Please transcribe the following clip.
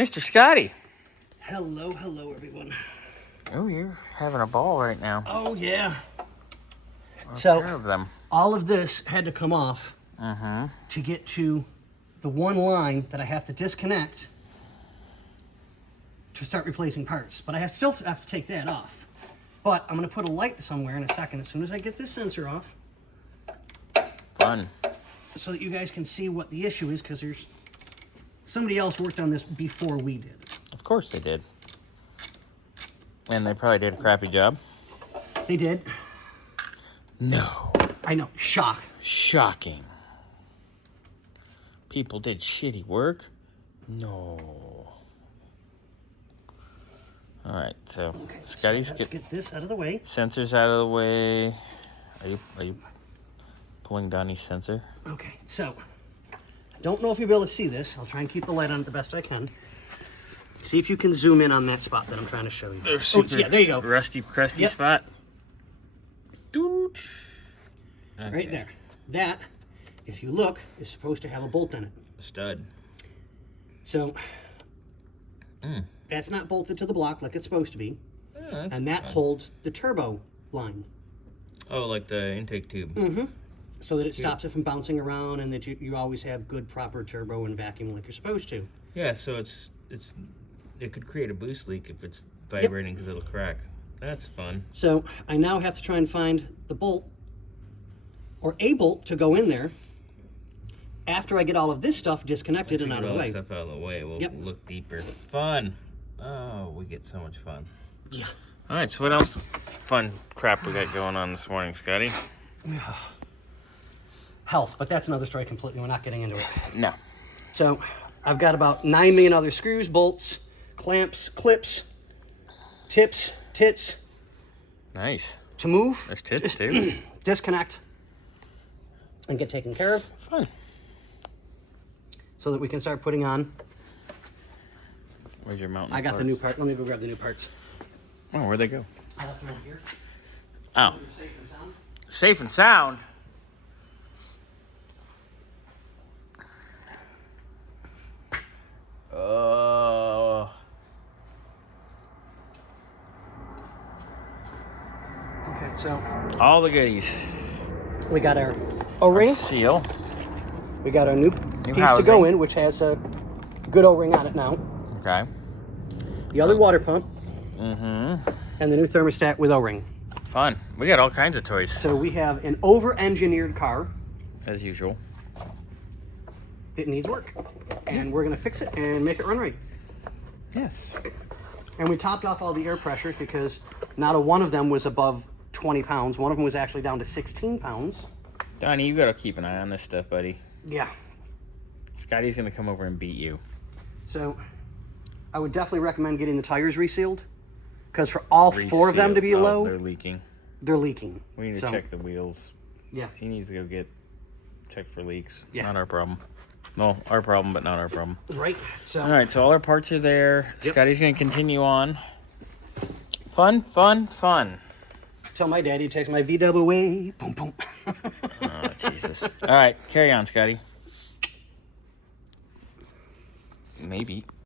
Mr. Scotty. Hello, everyone. Oh, you're having a ball right now. Oh, yeah. So, of them. All of this had to come off to get to the one line that I have to disconnect to start replacing parts. But I still have to take that off. But I'm going to put a light somewhere in a second as soon as I get this sensor off. Fun. So that you guys can see what the issue is, because there's somebody else worked on this before we did. Of course they did. And they probably did a crappy job. They did. No. I know. Shock. Shocking. People did shitty work? No. Alright, so Scotty's so let's get this out of the way. Sensors out of the way. Are you pulling Donny's sensor? Okay, so I don't know if you'll be able to see this. I'll try and keep the light on it the best I can. See if you can zoom in on that spot that I'm trying to show you. Yeah, there you go. Rusty, crusty spot. Doot. Okay. Right there. That, if you look, is supposed to have a bolt in it. A stud. So, that's not bolted to the block like it's supposed to be. Yeah, and that holds the turbo line. Oh, like the intake tube. So that it stops it from bouncing around, and that you always have good, proper turbo and vacuum like you're supposed to. Yeah, so it could create a boost leak if it's vibrating because it'll crack. That's fun. So I now have to try and find the bolt or a bolt to go in there after I get all of this stuff disconnected and out of the way. Stuff out of the way. We'll look deeper. Fun. Oh, we get so much fun. Yeah. All right. So what else fun crap we got going on this morning, Scotty? Health, but that's another story completely. We're not getting into it. No. So I've got about 9 million other screws, bolts, clamps, clips, tips, tits. Nice. To move. There's tits too. Disconnect and get taken care of. Fun. So that we can start putting on. Where's your mountain? I got the new part. Let me go grab the new parts. Oh, where'd they go? I left them over here. Oh. Safe and sound. Safe and sound. Okay, so all the goodies. We got our O-ring. Seal. We got our new piece housing to go in, which has a good O-ring on it now. Okay. The other water pump. And the new thermostat with O-ring. Fun. We got all kinds of toys. So we have an over-engineered car. As usual. It needs work. And we're going to fix it and make it run right. Yes. And we topped off all the air pressures because not a one of them was above 20 pounds. One of them was actually down to 16 pounds. Donnie, you got to keep an eye on this stuff, buddy. Yeah. Scotty's going to come over and beat you. So I would definitely recommend getting the tires resealed. Because for all four of them to be low, they're leaking. They're leaking. We need to check the wheels. Yeah. He needs to go check for leaks. Yeah. Not our problem. No, our problem, but not our problem. Right. So. All right, so all our parts are there. Yep. Scotty's going to continue on. Fun, fun, fun. Tell my daddy takes my V-dub away. Boom, boom. Oh, Jesus. All right, carry on, Scotty. Maybe.